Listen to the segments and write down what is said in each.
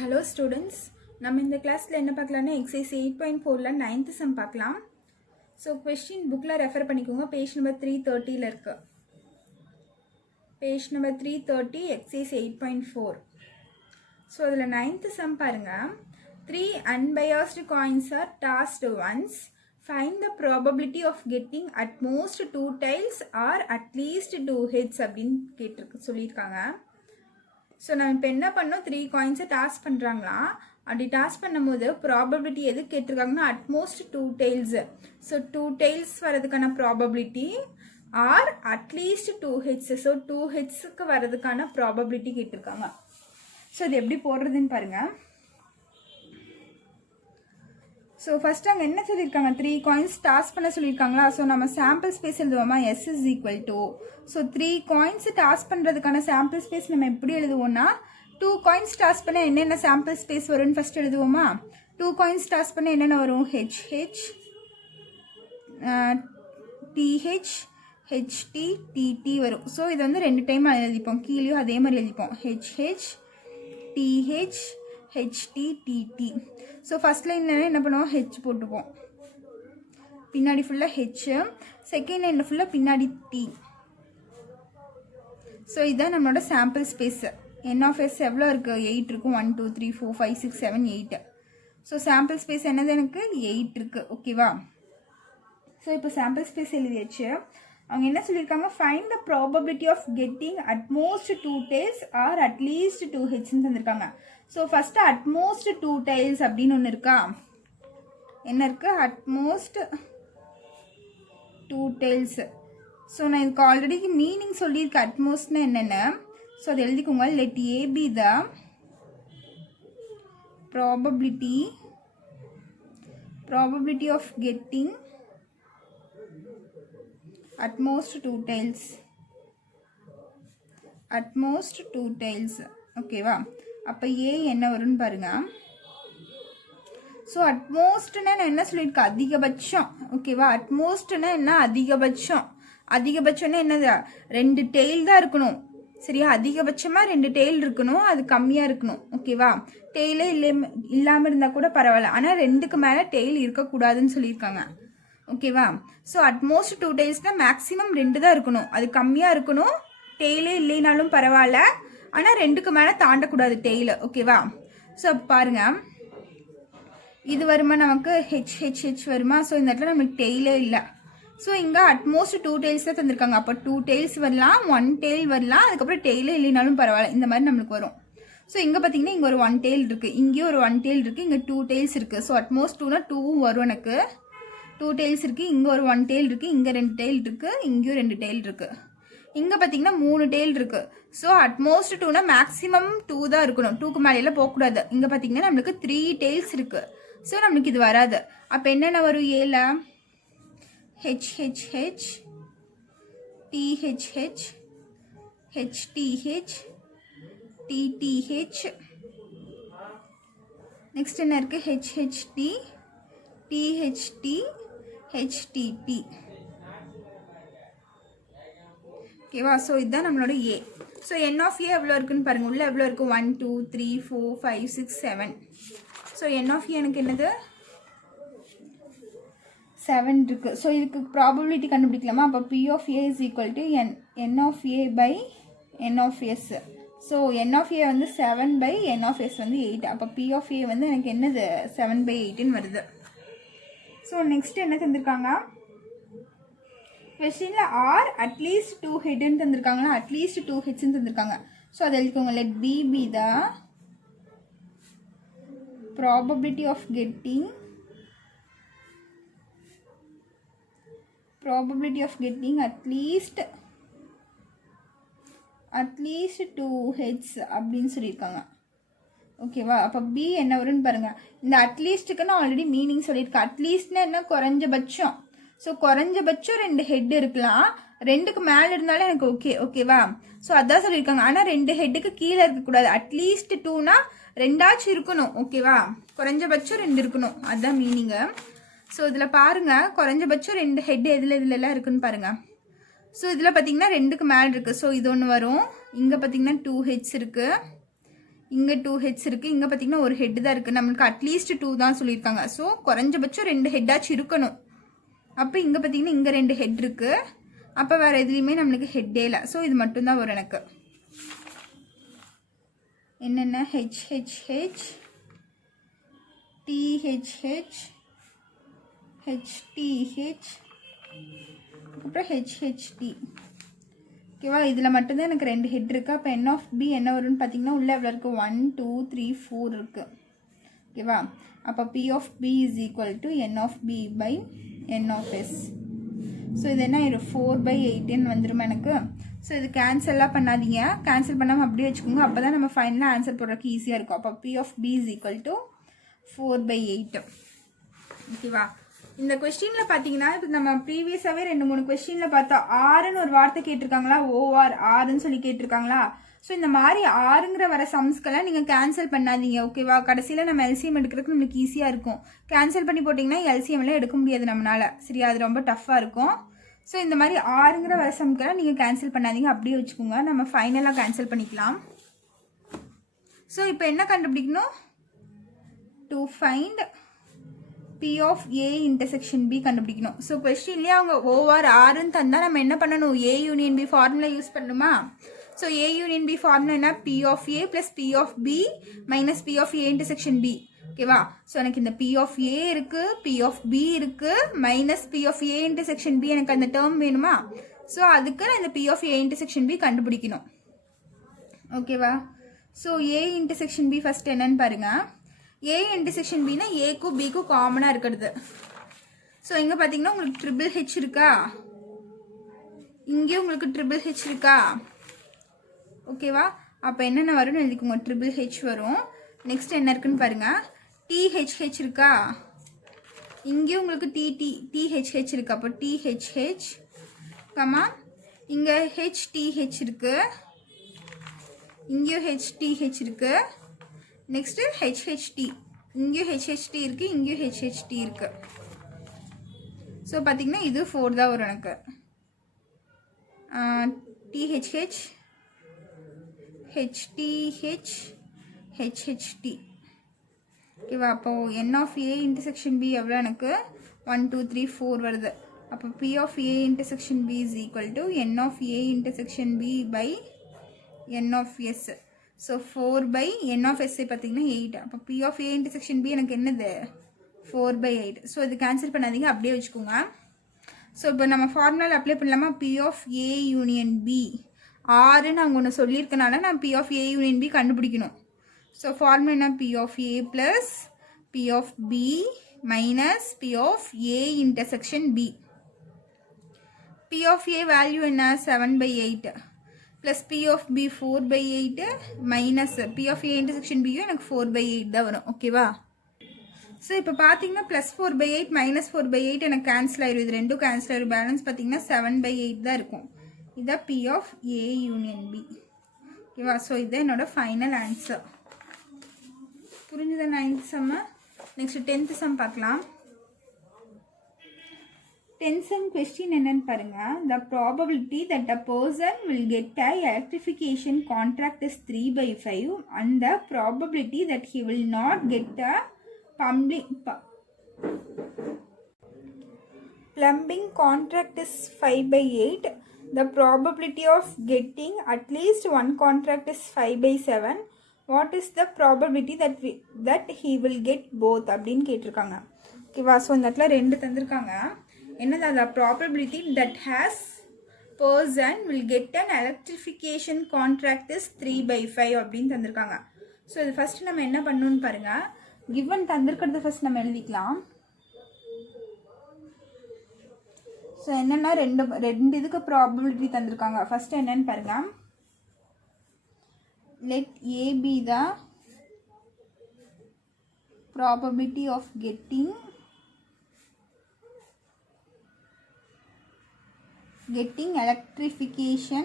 Hello students, நம்ம இந்த கிளாஸ்ல என்ன பார்க்கலாம்னா exercise 8.4ல 9th sum பார்க்கலாம். So question bookல ரெஃபர் பண்ணிக்கோங்க. பேஜ் நம்பர் 330ல இருக்கு. Page number 330 exercise 8.4. So அதுல 9th sum பாருங்க. 3 unbiased coins are tossed once. Find the probability of getting at most 2 tails or at least 2 heads அப்படினு கேட்டிருக்கு சொல்லிருக்காங்க. So நம்ம இப்போ என்ன பண்ணோம், 3 காயின்ஸை டாஸ் பண்ணுறாங்களா, அப்படி டாஸ் பண்ணும்போது ப்ராபபிலிட்டி எது கேட்டிருக்காங்கன்னா அட்மோஸ்ட் 2 டெய்ல்ஸு. ஸோ 2 டெய்ல்ஸ் வரதுக்கான probability or at least 2 heads. So 2 ஹெட்ஸுக்கு வரதுக்கான ப்ராபபிலிட்டி கேட்டிருக்காங்க. ஸோ இது எப்படி போடுறதுன்னு பாருங்கள். ஸோ ஃபஸ்ட்டு அங்கே என்ன சொல்லியிருக்காங்க, 3 காயின்ஸ் டாஸ் பண்ண சொல்லியிருக்காங்களா. ஸோ நம்ம சாம்பிள் ஸ்பேஸ் எழுதுவோமா, S is equal to. So 3 coins toss பண்ணுறதுக்கான சாம்பிள் ஸ்பேஸ் நம்ம எப்படி எழுதுவோம்னா, 2 காயின்ஸ் டாஸ் பண்ண என்னென்ன சாம்பிள் ஸ்பேஸ் வரும்னு ஃபஸ்ட் எழுதுவோமா. 2 காயின்ஸ் டாஸ் பண்ண என்னென்ன வரும், HH TH HT TT வரும். ஸோ இது வந்து 2 டைம் எழுதிப்போம், கீழேயும் அதே மாதிரி எழுதிப்போம், HH TH HT TT. So first லைனில் என்ன பண்ணுவோம், ஹெச் போட்டுப்போம், பின்னாடி ஃபுல்லாக ஹெச். செகண்ட் லைனில் ஃபுல்லாக பின்னாடி டி. ஸோ இதுதான் நம்மளோட sample space. N of S எவ்வளோ இருக்குது, 8 இருக்கும். 1 2 3 4 5 6 7 8. ஸோ சாம்பிள் ஸ்பேஸ் என்னது, எனக்கு 8 இருக்குது. ஓகேவா. ஸோ இப்போ சாம்பிள் ஸ்பேஸ் எழுதியாச்சு. அவங்க என்ன சொல்லியிருக்காங்க, find the probability of getting at most 2 tails or at least 2 ஹெட்ஸ்ன்னு தந்திருக்காங்க. ஸோ ஃபஸ்ட்டு அட்மோஸ்ட் 2 டெய்ல்ஸ் அப்படின்னு ஒன்று இருக்கா, என்ன இருக்குது, அட்மோஸ்ட் 2 டெய்ல்ஸ். ஸோ நான் இதுக்கு ஆல்ரெடி மீனிங் சொல்லியிருக்கேன் அட்மோஸ்ட்னா என்னென்னு. ஸோ அதை எழுதிக்கோங்க. Let A be the probability of getting at most 2 tails. At most 2 tails. ஓகேவா. அப்போ ஏ என்ன வரும்னு பாருங்க. ஸோ அட்மோஸ்ட்னா நான் என்ன சொல்லியிருக்கேன், அதிகபட்சம். ஓகேவா. அட்மோஸ்ட்னா என்ன, அதிகபட்சம். அதிகபட்சம்னா என்னது, 2 டெய்ல் தான் இருக்கணும். சரியா. அதிகபட்சமாக 2 டெய்ல் இருக்கணும், அது கம்மியாக இருக்கணும். ஓகேவா. டெய்லே இல்லாமல் இருந்தால் கூட பரவாயில்ல, ஆனால் 2க்கு மேலே டெய்ல் இருக்கக்கூடாதுன்னு சொல்லியிருக்காங்க. ஓகேவா. ஸோ அட்மோஸ்ட் 2 டெய்ல்ஸ்னால் மேக்ஸிமம் 2 தான் இருக்கணும், அது கம்மியாக இருக்கணும். டெய்லே இல்லைனாலும் பரவாயில்ல, ஆனால் 2க்கு மேலே தாண்டக்கூடாது டெய்லு. ஓகேவா. ஸோ பாருங்க, இது வருமா நமக்கு, HHH வருமா. ஸோ இந்த இடத்துல நமக்கு டெய்லே இல்லை. ஸோ இங்கே அட்மோஸ்ட் 2 டெய்ல்ஸ் தான் தந்திருக்காங்க. அப்போ 2 டெய்ல்ஸ் வரலாம், 1 டெய்ல் வரலாம், அதுக்கப்புறம் டெய்லே இல்லைனாலும் பரவாயில்ல, இந்த மாதிரி நம்மளுக்கு வரும். ஸோ இங்கே பார்த்தீங்கன்னா இங்கே ஒரு 1 டெய்ல் இருக்குது, இங்கேயும் ஒரு 1 டெய்ல் இருக்குது, இங்கே 2 டெய்ல்ஸ் இருக்குது. ஸோ அட்மோஸ்ட் 2னா 2 வரும் எனக்கு. 2 டெய்ல்ஸ் இருக்குது, இங்கே ஒரு 1 டெய்ல் இருக்குது, இங்கே 2 டெய்ல் இருக்குது, இங்கேயும் 2 டெய்ல் இருக்குது. இங்கே பார்த்தீங்கன்னா 3 டெய்ல் இருக்குது. ஸோ அட்மோஸ்ட் 2னா மேக்ஸிமம் 2 தான் இருக்கணும், 2க்கு மேலேலாம் போகக்கூடாது. இங்கே பார்த்தீங்கன்னா நம்மளுக்கு 3 டெய்ல்ஸ் இருக்குது. ஸோ நம்மளுக்கு இது வராது. அப்போ என்னென்ன வரும், ஏல HHH THH HTH TTH. Next என்ன இருக்குது, HHT THT HTT. ஓகேவா. ஸோ இதுதான் நம்மளோட ஏ. ஸோ என் ஆஃப் ஏ எவ்வளோ இருக்குன்னு பாருங்கள், உள்ளே எவ்வளோ இருக்குது, 1 2 3 4 5 6 7. ஸோ என் ஆஃப் ஏ எனக்கு என்னது, 7 இருக்குது. ஸோ இதுக்கு ப்ராபபிலிட்டி கண்டுபிடிக்கலாமா. அப்போ P of A is equal to N of A by N of S. So N of A வந்து 7 by N of S வந்து 8. அப்போ P of A வந்து எனக்கு என்னது, 7 by 8ன்னு வருது. ஸோ நெக்ஸ்ட் என்ன தந்திருக்காங்க, கொஸ்டினில் ஆர் அட்லீஸ்ட் 2 ஹெட்னு தந்திருக்காங்கன்னா அட்லீஸ்ட் 2 ஹெட்ஸ்ன்னு தந்திருக்காங்க. ஸோ அதை எழுதிக்கோங்க. Let B be the probability of getting at least 2 heads அப்படின்னு சொல்லியிருக்காங்க. ஓகேவா. அப்போ பி என்ன வரும்னு பாருங்க. இந்த அட்லீஸ்ட்டுக்கு நான் ஆல்ரெடி மீனிங் சொல்லியிருக்கேன். அட்லீஸ்ட்னா என்ன, குறைஞ்சபட்சம். ஸோ குறைஞ்சபட்சம் 2 ஹெட் இருக்கலாம், 2க்கு மேலே இருந்தாலும் எனக்கு ஓகே. ஓகேவா. ஸோ அதான் சொல்லியிருக்காங்க. ஆனால் 2 ஹெட்டுக்கு கீழே இருக்கக்கூடாது. அட்லீஸ்ட் 2னா 2ஆச்சும் இருக்கணும். ஓகேவா. குறைஞ்சபட்சம் 2 இருக்கணும், அதுதான் மீனிங்கு. ஸோ இதில் பாருங்கள், குறைஞ்சபட்சம் 2 ஹெட் எதுலெல்லாம் இருக்குன்னு பாருங்கள். ஸோ இதில் பார்த்தீங்கன்னா 2க்கு மேலே இருக்குது. ஸோ இது ஒன்று வரும். இங்கே பார்த்தீங்கன்னா 2 ஹெட்ஸ் இருக்குது, இங்கே 2 ஹெட்ஸ் இருக்குது, இங்கே பார்த்தீங்கன்னா ஒரு ஹெட் தான் இருக்குது. நம்மளுக்கு அட்லீஸ்ட் 2 தான் சொல்லியிருக்காங்க. ஸோ குறைஞ்சபட்சம் 2 ஹெட்டாச்சும் இருக்கணும். அப்போ இங்கே பார்த்தீங்கன்னா இங்கே 2 ஹெட் இருக்குது. அப்போ வேறு எதுலேயுமே நம்மளுக்கு ஹெட்டே இல்லை. ஸோ இது மட்டும்தான் வரும் எனக்கு. என்னென்ன HHH, THH, HTH, அப்புறம் HHT. ஓகேவா, இதில் மட்டும்தான் எனக்கு 2 ஹெட் இருக்குது. அப்போ N of B என்ன வரும்னு பார்த்தீங்கன்னா உள்ளே எவ்வளோ இருக்குது, 1 2 3 4 இருக்குது. ஓகேவா, அப்போ P of B is equal to N of B by N of S. So இது என்ன ஆயிடும், 4/8 வந்துடும் எனக்கு. ஸோ இது கேன்சல்லாம் பண்ணாதீங்க, கேன்சல் பண்ணாமல் அப்படியே வச்சுக்கோங்க. அப்போ தான் நம்ம ஃபைனலாக ஆன்சர் போடுறதுக்கு ஈஸியாக இருக்கும். அப்போ P of B is equal to 4/8. ஓகேவா, இந்த கொஸ்டினில் பார்த்தீங்கன்னா இப்போ நம்ம ப்ரீவியஸாகவே 2-3 கொஸ்டினில் பார்த்தா ஆறுன்னு ஒரு வார்த்தை கேட்டிருக்காங்களா, OR ஆறுன்னு சொல்லி கேட்டிருக்காங்களா. ஸோ இந்த மாதிரி ஆறுங்கிற வர சம்ஸ்க்கெல்லாம் நீங்கள் கேன்சல் பண்ணாதீங்க. ஓகேவா, கடைசியில் நம்ம எல்சிஎம் எடுக்கிறதுக்கு நம்மளுக்கு ஈஸியாக இருக்கும். கேன்சல் பண்ணி போட்டிங்கன்னா எல்சிஎம்லாம் எடுக்க முடியாது நம்மளால். சரியா, அது ரொம்ப டஃப்பாக இருக்கும். ஸோ இந்த மாதிரி ஆறுங்கிற வர சம்ஸ்க்கெல்லாம் நீங்கள் கேன்சல் பண்ணாதீங்க, அப்படியே வச்சுக்கோங்க. நம்ம ஃபைனலாக கேன்சல் பண்ணிக்கலாம். ஸோ இப்போ என்ன கண்டுபிடிக்கணும், to find P of A intersection B கண்டுபிடிக்கணும். ஸோ கொஸ்டின்லேயே அவங்க OR ஆறுன்னு தந்தால் நம்ம என்ன பண்ணணும், A union B formula use பண்ணணுமா. So A union B formula என்ன, P of A plus P of B minus P of A intersection B. ஓகேவா, ஸோ எனக்கு இந்த P of A இருக்குது, P of B இருக்குது, minus P of A intersection B எனக்கு அந்த term வேணுமா. So அதுக்கு நான் இந்த P of A intersection B கண்டுபிடிக்கணும். ஓகேவா, so A intersection B first என்னன்னு பாருங்கள். A intersection B னா ஏக்கும் பிக்கும் காமனாக இருக்கிறது. ஸோ இங்கே பார்த்தீங்கன்னா உங்களுக்கு ட்ரிபிள் ஹெச் இருக்கா, இங்கேயும் உங்களுக்கு ட்ரிபிள் ஹெச் இருக்கா. ஓகேவா, அப்போ என்னென்ன வரும்னு எழுதிக்கோங்க, ட்ரிபிள் ஹெச் வரும். நெக்ஸ்ட் என்ன இருக்குன்னு பாருங்கள், THH இருக்கா, இங்கேயும் உங்களுக்கு THH இருக்கு. அப்போ THH கமா இங்கே HTH இருக்கு, இங்கேயும் HTH இருக்கு. நெக்ஸ்ட்டு HHT, இங்கேயும் HHT இருக்குது, இங்கேயும் HHT இருக்குது. ஸோ பார்த்திங்கன்னா இது 4 தான் வரும் எனக்கு. THH, HTH, HHT. ஓகேவா, அப்போது N of A intersection B எவ்வளோ எனக்கு, 1 2 3 4 வருது. அப்போ P of A intersection B is equal to N of A intersection B by N of S. So 4/N of S பார்த்தீங்கன்னா 8. அப்போ P of A intersection B எனக்கு என்னது, 4/8. So இது cancel பண்ணாதீங்க, அப்படியே வச்சுக்கோங்க. ஸோ இப்போ நம்ம ஃபார்முலாவில் அப்ளை பண்ணலாமா, P of A union B ஆறுன்னு அவங்க ஒன்று சொல்லியிருக்கனால நான் P of A union B கண்டுபிடிக்கணும். ஸோ ஃபார்முலா என்ன, P of A plus P of B minus P of A intersection B. P of A value என்ன, 7/8 plus P of B 4/8 minus P of A intersection B எனக்கு 4/8 தான் வரும். ஓகேவா, so இப்போ பார்த்தீங்கன்னா plus 4/8 minus 4/8 எனக்கு cancel ஆயிடும். இது ரெண்டும் கேன்சல் ஆயிடும். பேலன்ஸ் பார்த்தீங்கன்னா 7/8 தான் இருக்கும். இதுதான் P of A union B. ஓகேவா, ஸோ இதுதான் என்னோட ஃபைனல் ஆன்சர். புரிஞ்சுதா 9th some. Next 10th some பார்க்கலாம். 10th sum question என்னன்னு பாருங்க. The probability that a person will get a electrification contract is 3/5 and the probability that he will not get a plumbing contract is 5/8. The probability of getting at least one contract is 5/7. What is the probability that he will get both அப்படின்னு கேட்டிருக்காங்க. ஓகேவா, so இந்த இடத்துல 2 தந்திருக்காங்க. என்னது, அந்த probability that has person will get an electrification contract is 3/5 அப்படின்னு தந்திருக்காங்க. ஸோ இது ஃபஸ்ட்டு நம்ம என்ன பண்ணணும்னு பாருங்கள். கிவன் தந்திருக்கிறது ஃபஸ்ட் நம்ம எழுதிக்கலாம். ஸோ என்னென்னா ரெண்டு இதுக்கு ப்ராபபிலிட்டி தந்திருக்காங்க. ஃபஸ்ட்டு என்னன்னு பாருங்கள். Let A be the probability of getting electrification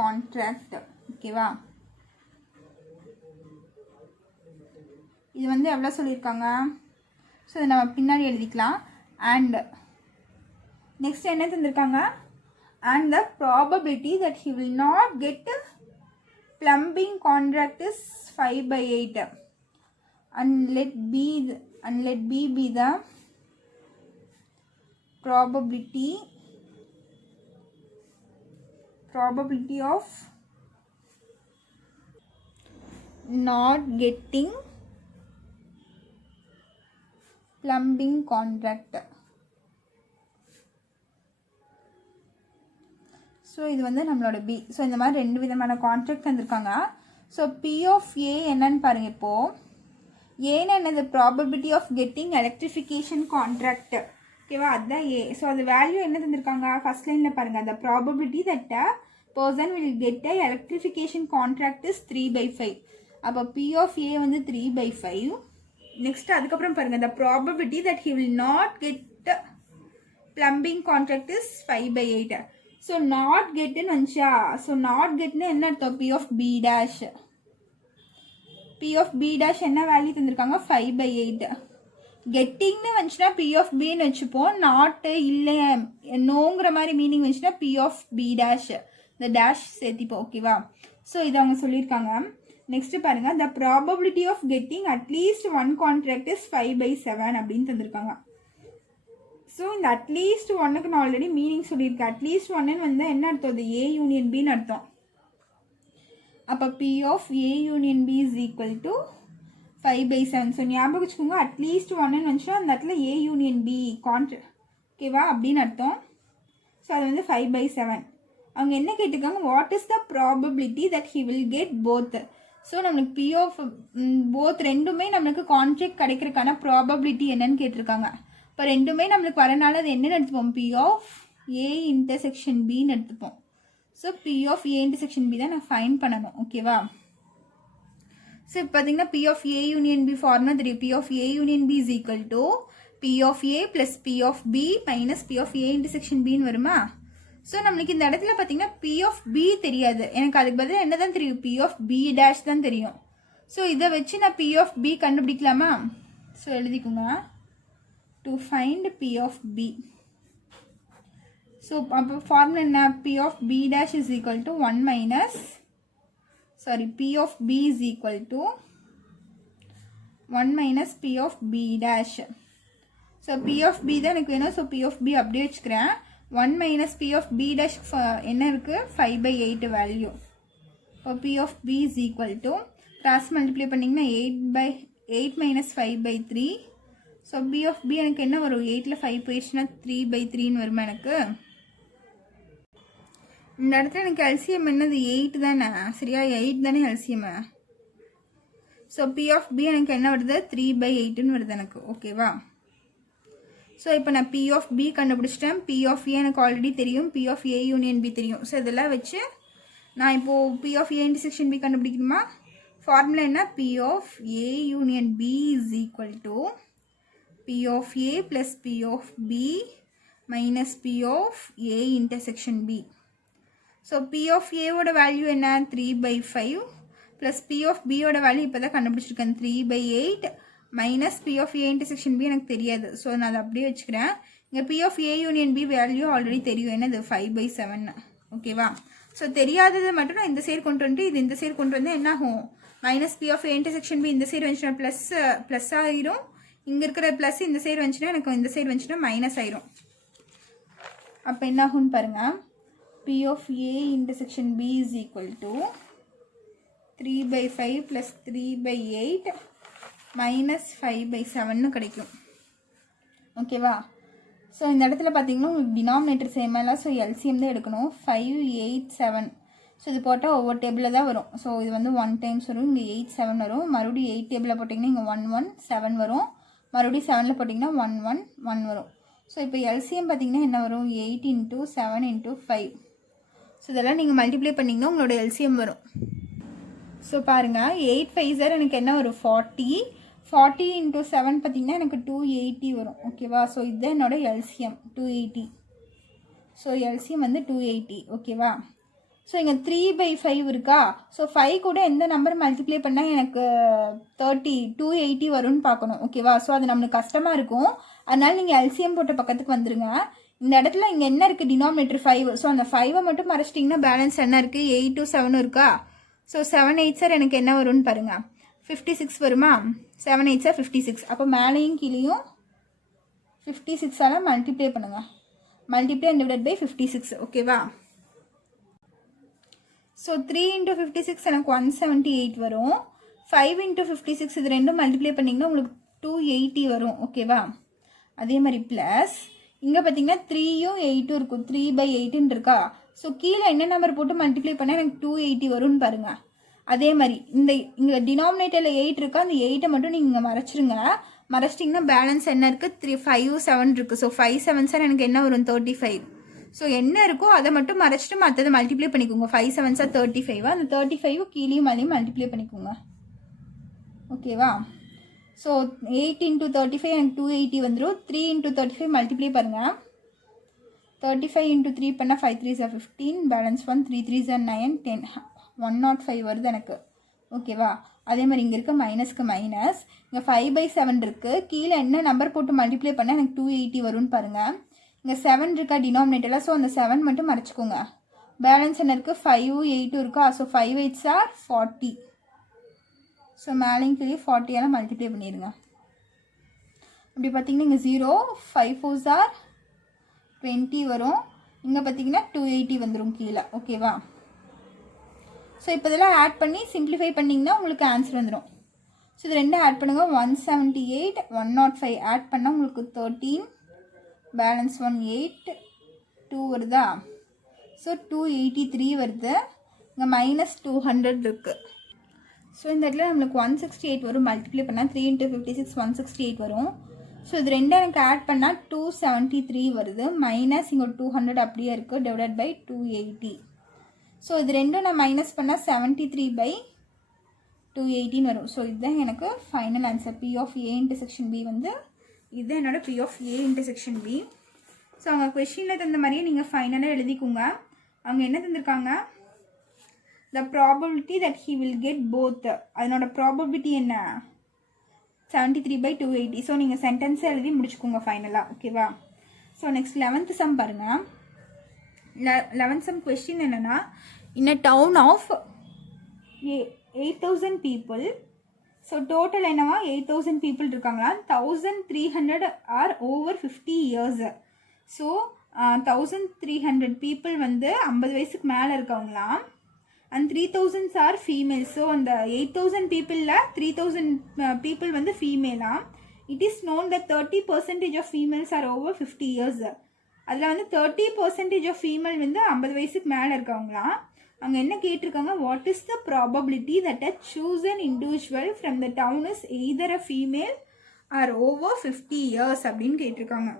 contract. ஓகேவா, இது வந்து எவ்வளோ சொல்லியிருக்காங்க. ஸோ இதை நம்ம பின்னாடி எழுதிக்கலாம். அண்ட் நெக்ஸ்ட் என்ன தந்திருக்காங்க, and the probability that he will not get a plumbing contract is 5/8 and let B be the probability of not getting plumbing contract. So இது வந்து நம்மளோட பி. ஸோ இந்த மாதிரி 2 விதமான கான்ட்ராக்ட் தந்திருக்காங்க. ஸோ பி ஆஃப் ஏ என்னன்னு பாருங்கள். இப்போது ஏன்னு என்னது probability of getting electrification contract. ஓகேவா, அதுதான் ஏ. ஸோ அது வேல்யூ என்ன தந்திருக்காங்க ஃபர்ஸ்ட் லைனில் பாருங்கள். அந்த probability that a person will get a electrification contract is 3/5. அப்போ பி ஆஃப் ஏ வந்து 3/5. நெக்ஸ்ட் அதுக்கப்புறம் பாருங்கள், the probability that he will not get plumbing contract is 5/8. So not கெட்டுன்னு வந்துச்சா. ஸோ நாட் கெட்னு என்ன அர்த்தம்? P of B dash. P of B dash என்ன வேல்யூ தந்திருக்காங்க? 5/8. கெட்டிங்னு வந்துச்சுன்னா பி ஆஃப் பின்னு வச்சுப்போம். நாட்டு இல்லை நோங்கிற மாதிரி மீனிங் வந்துச்சுன்னா பி ஆஃப் பி டேஷ், இந்த டேஷ் சேர்த்திப்போம். ஓகேவா, ஸோ இதை அவங்க சொல்லியிருக்காங்க. நெக்ஸ்ட் பாருங்க, the probability of getting at least 1 contract is 5/7 அப்படின்னு தந்திருக்காங்க. ஸோ இந்த அட்லீஸ்ட் 1க்கு நான் ஆல்ரெடி மீனிங் சொல்லியிருக்கேன். அட்லீஸ்ட் 1ன்னு வந்து என்ன அர்த்தம்? அது ஏ யூனியன் பின்னு அர்த்தம். அப்போ P of A union B is equal to 5/7. So ஞாபகம் வச்சுக்கோங்க, அட்லீஸ்ட் 1ன்னு வந்துச்சுன்னா அந்த இடத்துல ஏ யூனியன் பி கான்ட்ராக்ட், ஓகேவா, அப்படின்னு அர்த்தம். ஸோ அது வந்து 5/7. அவங்க என்ன கேட்டிருக்காங்க? What is the probability that he will get both. So நம்மளுக்கு பி ஆஃப் போத் ரெண்டுமே நம்மளுக்கு கான்ட்ராக்ட் கிடைக்கிறதுக்கான ப்ராபபிலிட்டி என்னன்னு கேட்டிருக்காங்க. இப்போ ரெண்டுமே நம்மளுக்கு வரனால அது என்னென்னு எடுத்துப்போம்? பி ஆஃப் ஏ இன்டர்செக்ஷன் பின்னு எடுத்துப்போம். So P of A intersection B தான் நான் ஃபைன் பண்ணணும். ஓகேவா, ஸோ இப்போ பார்த்தீங்கன்னா P of A union B formula தெரியும். P of A union B is equal to P of A plus P of B minus P of A intersection பின்னு வருமா. So நம்மளுக்கு இந்த இடத்துல பார்த்தீங்கன்னா பி ஆஃப் பி தெரியாது. எனக்கு அதுக்கு பதிலாக என்ன தான் தெரியும்? பி ஆஃப் பி டேஷ் தான் தெரியும். ஸோ இதை வச்சு நான் பி ஆஃப் பி கண்டுபிடிக்கலாமா? ஸோ எழுதிக்கோங்க, to find P of B. So formula என்ன? P of B dash is equal to 1 minus, sorry, P of B is equal to 1 minus P of B dash. So P of B தான் எனக்கு வேணும். So P of B அப்படியே வச்சுக்கிறேன். 1 minus P of B dash என்ன இருக்கு? 5/8 value. இப்போ P of B is equal to cross multiply பண்ணிங்கன்னா 8 minus 5/3. So P of B எனக்கு என்ன வரும்? 8ல் 5 போயிடுச்சுன்னா 3/3ன்னு வருமா எனக்கு. இந்த இடத்துல எனக்கு எல்சிஎம் என்னது? 8 தானே, சரியா? 8 தானே LCM. So P of B எனக்கு என்ன வருது? 3/8ன்னு வருது எனக்கு. ஓகேவா, ஸோ இப்போ நான் பி ஆஃப் பி கண்டுபிடிச்சிட்டேன். பி ஆஃப் ஏ எனக்கு ஆல்ரெடி தெரியும். P of A union B தெரியும். ஸோ இதெல்லாம் வச்சு நான் இப்போது P of A intersection B கண்டுபிடிக்கணுமா? ஃபார்முலா என்ன? P of A union B is equal to P of A plus P of B minus P of A intersection B. So P of A ஓட value என்ன? 3/5 plus P of B ஓட value இப்போ தான் கண்டுபிடிச்சிருக்கேன் 3/8 minus P of A intersection B எனக்கு தெரியாது. So நான் அதை அப்படியே வச்சுக்கிறேன். இங்கே P of A union B value already தெரியும், என்னது? 5/7. ஓகேவா, ஸோ தெரியாதது மட்டும் நான் இந்த சைடு கொண்டு வந்துட்டு இது இந்த சைடு கொண்டு வந்தால் என்ன ஆகும்? Minus P of A intersection B இந்த சைடு வந்துச்சுன்னா ப்ளஸ் ஆகிரும். இங்கே இருக்கிற ப்ளஸ் இந்த சைடு வந்துச்சுன்னா எனக்கு இந்த சைடு வந்துச்சுன்னா மைனஸ் ஆயிரும். அப்போ என்ன ஆகும்னு பாருங்கள், P of A intersection B is equal to 3/5 plus 3/8 minus 5/7 கிடைக்கும். ஓகேவா, ஸோ இந்த இடத்துல பார்த்தீங்கன்னா உங்களுக்கு டினாமினேட்டர் சேம் இல்லை. ஸோ எல்சிஎம் தான் எடுக்கணும். 5, 8, 7. ஸோ இது போட்டால் ஒவ்வொரு டேபிளில் தான் வரும். ஸோ இது வந்து 1 டைம்ஸ் வரும். இங்கே 8, 7 வரும். மறுபடியும் 8 டேபிளில் போட்டிங்கன்னா இங்கே 1, 1, 7 வரும். மறுபடியும் 7ல் போட்டிங்கன்னா 1, 1, 1 வரும். ஸோ இப்போ எல்சிஎம் பார்த்திங்கன்னா என்ன வரும்? 8 × 7 × 5. ஸோ இதெல்லாம் நீங்கள் மல்டிப்ளை பண்ணிங்கன்னா உங்களோட எல்சிஎம் வரும். ஸோ பாருங்கள், 8 5 எனக்கு என்ன வரும்? 40. 40 × 7 பார்த்திங்கன்னா எனக்கு 280 வரும். ஓகேவா, ஸோ இதுதான் என்னோட எல்சிஎம் 280. ஸோ எல்சிஎம் வந்து 280. ஓகேவா, ஸோ இங்கே 3/5 இருக்கா. ஸோ 5 கூட எந்த நம்பர் மல்டிப்ளை பண்ணால் எனக்கு 280 வரும்னு பார்க்கணும். ஓகேவா, ஸோ அது நம்மளுக்கு கஷ்டமாக இருக்கும். அதனால் நீங்கள் எல்சிஎம் போட்ட பக்கத்துக்கு வந்துடுங்க. இந்த இடத்துல இங்கே என்ன இருக்குது, டினாமினேட்டர் 5. ஸோ அந்த 5 மட்டும் மறைச்சிட்டிங்கன்னா பேலன்ஸ் என்ன இருக்குது, 8 7 இருக்கா. ஸோ 7 8 சார் எனக்கு என்ன வரும்னு பாருங்கள், 56 வருமா. 7 8 சார் 56. அப்போ மேலேயும் கீழேயும் 56ஆல் மல்டிப்ளை பண்ணுங்கள். Multiply and divide by 56. ஓகேவா. ஸோ 3 × 56 எனக்கு 178 வரும். 5 × 56 இது ரெண்டும் மல்டிப்ளை பண்ணிங்கன்னா உங்களுக்கு 280 வரும். ஓகேவா. அதே மாதிரி ப்ளஸ் இங்கே பார்த்தீங்கன்னா 3யும் 8ம் இருக்கும். 3/8 இருக்கா. ஸோ கீழே என்ன நம்பர் போட்டு மல்டிப்ளை பண்ணால் எனக்கு 280 வரும்னு பாருங்கள். அதே மாதிரி இங்கே டினாமினேட்டரில் 8 இருக்கா, அந்த 8ஐ மட்டும் நீங்கள் இங்கே மறைச்சிருங்க. மறைச்சிட்டிங்கன்னா பேலன்ஸ் என்ன இருக்குது, 3 5 7 இருக்குது. ஸோ 5 7 சார் எனக்கு என்ன வரும், 35. ஸோ என்ன இருக்கோ அதை மட்டும் மறைச்சிட்டு மற்றதை மல்டிப்ளை பண்ணிக்கோங்க. 5 7 சார் 35. அந்த 35 கீழேயும் மேலேயும் மல்டிப்ளை பண்ணிக்கோங்க. ஓகேவா. ஸோ 8 × 35 எனக்கு 280 வந்துடும். 3 × 35 மல்டிப்ளை பாருங்கள். 35 × 3 பண்ணால் 5 3s are 15. Balance 1 3 3s are 9 10 105 வருது எனக்கு. ஓகேவா. அதே மாதிரி இங்கே இருக்க மைனஸ்க்கு மைனஸ், இங்கே 5/7 இருக்குது. கீழே என்ன நம்பர் போட்டு மல்டிப்ளை பண்ணால் எனக்கு 280 வரும்னு பாருங்கள். இங்கே 7 இருக்கா டினாமினேட்டரில். ஸோ அந்த 7 மட்டும் மறைச்சிக்கோங்க. பேலன்ஸ் என்ன இருக்குது, 5 8 இருக்கா. So 5 8s are 40. ஸோ மேலேயும் கீழே 40ஆல் மல்டிப்ளை பண்ணிடுங்க. இப்படி பார்த்தீங்கன்னா இங்கே 0 5 4s are 20 வரும். இங்கே பார்த்தீங்கன்னா 280 வந்துடும் கீழே. ஓகேவா. ஸோ இப்போ இதெல்லாம் ஆட் பண்ணி சிம்பிளிஃபை பண்ணிங்கன்னா உங்களுக்கு ஆன்சர் வந்துடும். ஸோ இது ரெண்டும் ஆட் பண்ணுங்கள். 178 105 ஆட் பண்ணால் உங்களுக்கு 13. பேலன்ஸ் 1 8 2 வருதா. ஸோ 283 வருது. இங்கே -200 இருக்குது. ஸோ இந்த இடத்துல நம்மளுக்கு 168 வரும். மல்டிப்ளை பண்ணால் 3 × 56 168 வரும். ஸோ இது ரெண்டும் எனக்கு ஆட் பண்ணால் 273 வருது. மைனஸ் இங்கே 200 அப்படியே இருக்குது, டிவைட் பை 280. ஸோ இது ரெண்டும் நான் மைனஸ் பண்ணால் 73/280 வரும். ஸோ இதுதான் எனக்கு final answer. P of A × B வந்து இதுதான் என்னோட P of A × B. So அவங்க கொஷினில் தந்த மாதிரியே நீங்கள் ஃபைனலாக எழுதிக்கோங்க. அவங்க என்ன தந்திருக்காங்க, the probability that he will get both. அதனோட ப்ராபபிலிட்டி என்ன, 73/280. ஸோ நீங்கள் சென்டென்ஸை எழுதி முடிச்சுக்கோங்க ஃபைனலாக. ஓகேவா. ஸோ நெக்ஸ்ட் 11th சம் பாருங்கள். 11th சம் கொஸ்டின் என்னென்னா, in a town of 8,000 people. So total என்னவா 8,000 people இருக்காங்களா. 1,300 are over 50 years. So 1,300 people வந்து 50 வயசுக்கு மேலே இருக்கவங்களாம். And 3,000 are females. ஸோ அந்த 8,000 peopleல 3,000 people வந்து ஃபீமேலாம். It is known that 30% of females are over 50 years. அதில் வந்து 30% of female வந்து 50 வயசுக்கு மேலே இருக்கவங்களாம். அங்கே என்ன கேட்டிருக்காங்க, what is the probability that a chosen individual from the town is either a female or over 50 years அப்படின்னு கேட்டிருக்காங்க.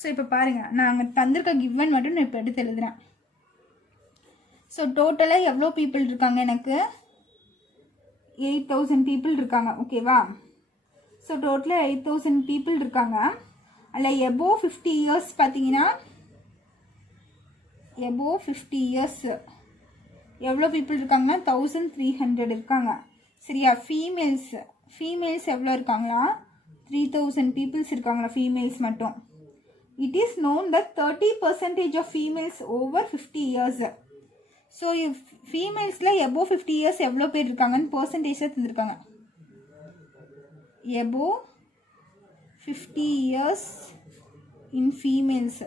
ஸோ இப்போ பாருங்கள், நான் அங்கே தந்திருக்க கிவன் மட்டும் நான் இப்போ எடுத்து எழுதுகிறேன். ஸோ டோட்டலாக எவ்வளோ பீப்புள் இருக்காங்க, எனக்கு 8,000 people இருக்காங்க. ஓகேவா. ஸோ டோட்டலாக 8,000 people இருக்காங்க. அதில் எபோவ் 50 years பார்த்தீங்கன்னா எபோவ் 50 years எவ்வளோ பீப்புள் இருக்காங்கன்னா 1,300 இருக்காங்க. சரியா. ஃபீமேல்ஸ் எவ்வளோ இருக்காங்களா, 3,000 peoples இருக்காங்களா ஃபீமேல்ஸ் மட்டும். It is known that 30% of females over 50 years. So ஃபீமேல்ஸில் எபோவ் 50 years எவ்வளோ பேர் இருக்காங்கன்னு பர்சன்டேஜாக தந்துருக்காங்க. எபோவ் 50 years இன் ஃபீமேல்ஸ்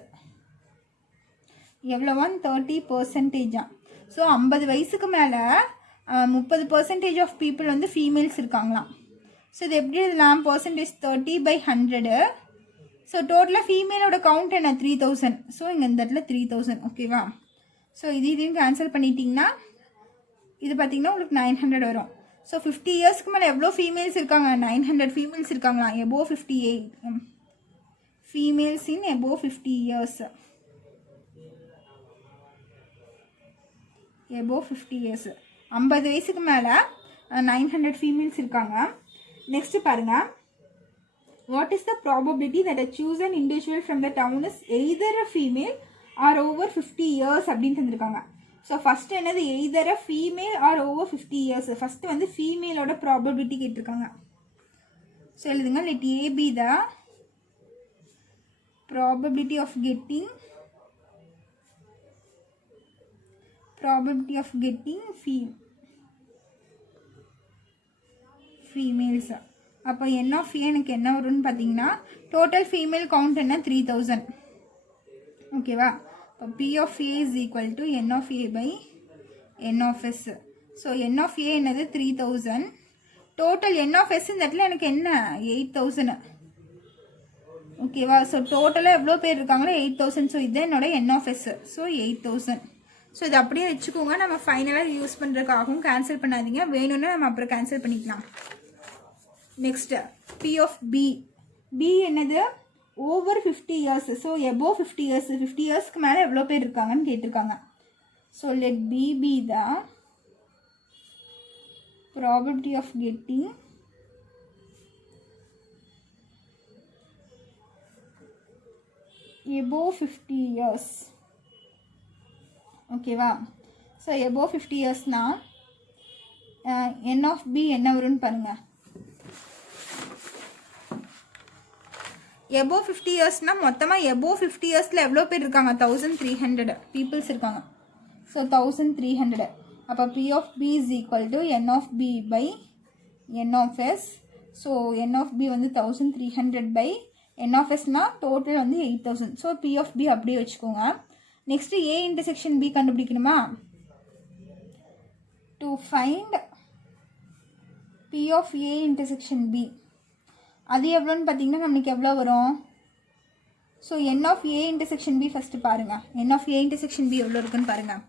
எவ்வளோவான் 30%. ஸோ 50 வயசுக்கு மேலே 30% ஆஃப் பீப்புள் வந்து ஃபீமேல்ஸ் இருக்காங்களாம். ஸோ இது எப்படி எழுதலாம், பர்சன்டேஜ் 30/100. ஸோ டோட்டலாக ஃபீமேலோட கவுண்ட் என்ன 3,000. ஸோ இங்கே இந்த இடத்துல 3,000. ஓகேவா. ஸோ இதையும் கேன்சல் பண்ணிட்டீங்கன்னா இது பார்த்தீங்கன்னா உங்களுக்கு 900 வரும். ஸோ 50 yearsக்கு மேலே எவ்வளோ ஃபீமேல்ஸ் இருக்காங்க, 900 ஃபீமேல்ஸ் இருக்காங்களா. எபோவ் 58 ஃபீமேல்ஸ் இன் எபோவ் 50 years. எபோவ் 50 years 50 வயசுக்கு மேலே 900 ஃபீமேல்ஸ் இருக்காங்க. நெக்ஸ்ட்டு பாருங்கள், what is the probability that a chosen individual from the town is either a female or over 50 years அப்படின்னு தந்திருக்காங்க. ஸோ ஃபஸ்ட்டு என்னது, either a female or over 50 years. First வந்து ஃபீமேலோட probability கேட்டிருக்காங்க. ஸோ எழுதுங்க, let A be the probability of getting females. அப்போ n of a எனக்கு என்ன வரும்னு பார்த்தீங்கன்னா டோட்டல் ஃபீமேல் கவுண்ட் என்ன 3000. ஓகேவா? இப்போ p of a is equal to n of a by n of s. So n of a என்னது 3000. Total n of s இந்த இடத்துல எனக்கு என்ன 8000. ஓகேவா? ஸோ டோட்டலாக எவ்வளோ பேர் இருக்காங்களோ 8000. ஸோ இது என்னோட n of s. So 8000. So இது அப்படியே வச்சுக்கோங்க. நம்ம ஃபைனலாக யூஸ் பண்ணுறதுக்காகவும் கேன்சல் பண்ணாதீங்க. வேணும்னா நம்ம அப்புறம் கேன்சல் பண்ணிக்கலாம். Next p of b. b என்னது over 50 years. So above 50 years. 50 இயர்ஸ்க்கு மேலே எவ்வளோ பேர் இருக்காங்கன்னு கேட்டிருக்காங்க. So let b be the probability of getting above 50 years. ஓகேவா? So above 50 இயர்ஸ்னா n of b என்ன வரும்னு பாருங்க. above 50 இயர்ஸ்னா மொத்தமாக above 50 இயர்ஸில் எவ்வளோ பேர் இருக்காங்க? 1300 பீப்புள்ஸ் இருக்காங்க. ஸோ 1300. அப்போ p of b is equal to n of b by n of s. So n of b வந்து 1300 by n of sனா டோட்டல் வந்து 8000. ஸோ p of b அப்படியே வச்சுக்கோங்க. Next a intersection b கண்டுபிடிக்கணுமா? to find p of a intersection b அது எவ்வளோன்னு பார்த்தீங்கன்னா நம்மளுக்கு எவ்வளோ வரும்? So n of a intersection b first பாருங்கள். n of a intersection b எவ்வளோ இருக்குன்னு பாருங்கள்.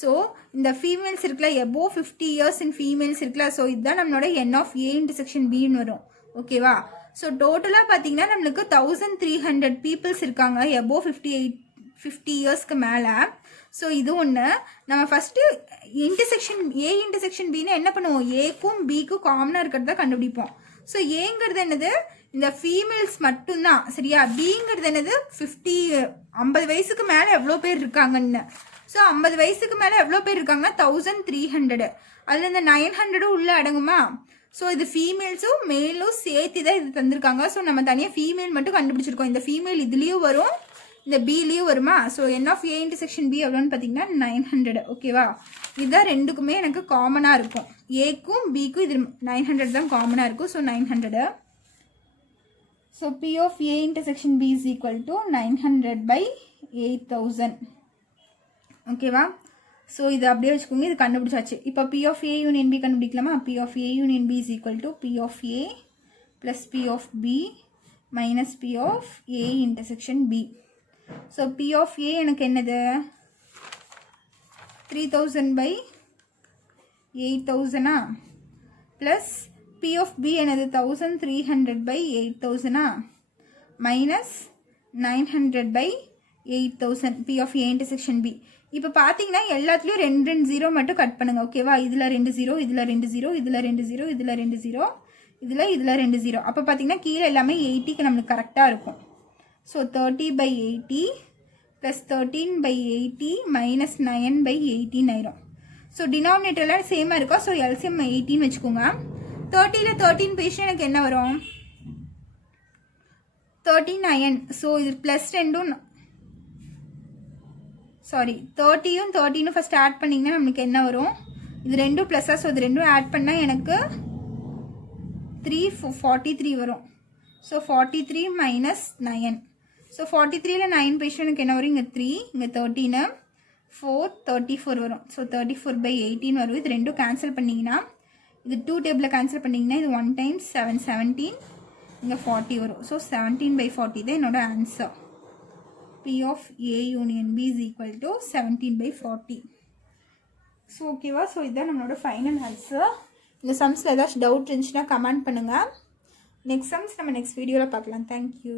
ஸோ இந்த ஃபீமேல்ஸ் இருக்குல்ல above 50 இயர்ஸ் இன் ஃபீமேல்ஸ் இருக்குல்ல. ஸோ இதுதான் நம்மளோட n of a intersection bன்னு வரும். ஓகேவா? ஸோ டோட்டலாக பார்த்தீங்கன்னா நம்மளுக்கு 1300 பீப்புள்ஸ் இருக்காங்க above 50 இயர்ஸ்க்கு மேலே. ஸோ இது ஒன்று. நம்ம ஃபஸ்ட்டு இன்டர்செக்ஷன் a இன்டர்செக்ஷன் பின்னு என்ன பண்ணுவோம்? ஏக்கும் பிக்கும் காமனாக இருக்கிறத கண்டுபிடிப்போம். ஸோ ஏங்கிறது என்னது? இந்த ஃபீமேல்ஸ் மட்டும்தான். சரியா? பிங்கிறது என்னது? 50 வயசுக்கு மேலே எவ்வளோ பேர் இருக்காங்கன்னு. ஸோ 50 வயசுக்கு மேலே எவ்வளோ பேர் இருக்காங்கன்னா 1300. அதில் இந்த 900 உள்ளே அடங்குமா? ஸோ இது ஃபீமேல்ஸும் மேலும் சேர்த்து தான் இது தந்திருக்காங்க. ஸோ நம்ம தனியாக ஃபீமேல் மட்டும் கண்டுபிடிச்சிருக்கோம். இந்த ஃபீமேல் இதுலேயும் வரும், இந்த பிலேயும் வருமா? So n of a intersection b எவ்வளோன்னு பார்த்தீங்கன்னா 900. ஓகேவா? இதுதான் ரெண்டுக்குமே எனக்கு காமனாக இருக்கும். ஏக்கும் பிக்கும் இது 900 தான் காமனாக இருக்கும். So 900. So p of a intersection b is equal to 900 by 8000. ஓகேவா? ஸோ இது அப்படியே வச்சுக்கோங்க. இது கண்டுபிடிச்சாச்சு. இப்போ p of a union b கண்டுபிடிக்கலாமா? p of a union b is equal to p of a plus p of b minus p of a intersection b. So p of a எனக்கு என்னது? 3000 by 8000 plus p of b என்னது? 1300 by 8000 minus 900 by 8000 p of a intersection b. இப்போ பார்த்தீங்கன்னா எல்லாத்துலேயும் 2 0 மட்டும் cut பண்ணுங்கள். ஓகேவா? இதில் 2 0, இதில் 2 0, இதில் 2 0, இதில் 2 0, இதில் 2 0. அப்போ பார்த்தீங்கன்னா கீழே எல்லாமே 80க்கு நம்மளுக்கு கரெக்டாக இருக்கும். So 30 by 80 plus 13 by 80 minus 9 by 18 ஆயிரும். ஸோ டினாமினேட்டர்லாம் சேமாக இருக்கும். ஸோ எல்சிஎம் 18 வச்சுக்கோங்க. 30ல் 13 பேஷன் எனக்கு என்ன வரும்? 39. ஸோ இது ப்ளஸ் 2ம் சாரி 30யும் 13ம் ஃபஸ்ட் ஆட் பண்ணிங்கன்னா நம்மளுக்கு என்ன வரும்? இது ரெண்டும் ப்ளஸ்ஸாக. ஸோ இது ரெண்டும் ஆட் பண்ணால் எனக்கு 343 வரும். So 43 minus 9. ஸோ 43ல் 9 பேஷன் எனக்கு என்ன வரும்? இங்கே 3, இங்கே 13, 4, 34 வரும். ஸோ 34 by 18 வரும். இது ரெண்டும் கேன்சல் பண்ணிங்கன்னா இது 2 டேபிளில் கேன்சல் பண்ணிங்கன்னா இது 1 times 7 17, இங்கே 40 வரும். ஸோ 17 by 40 தான் என்னோட answer. p of a union b is equal to 17 by 40. So ஓகேவா? ஸோ இதுதான் நம்மளோட ஃபைனல் ஆன்சர். இந்த சம்ஸில் ஏதாச்சும் டவுட் இருந்துச்சுன்னா கமெண்ட் பண்ணுங்கள். நெக்ஸ்ட் சம்ஸ் நம்ம நெக்ஸ்ட் வீடியோவில் பார்க்கலாம். தேங்க்யூ.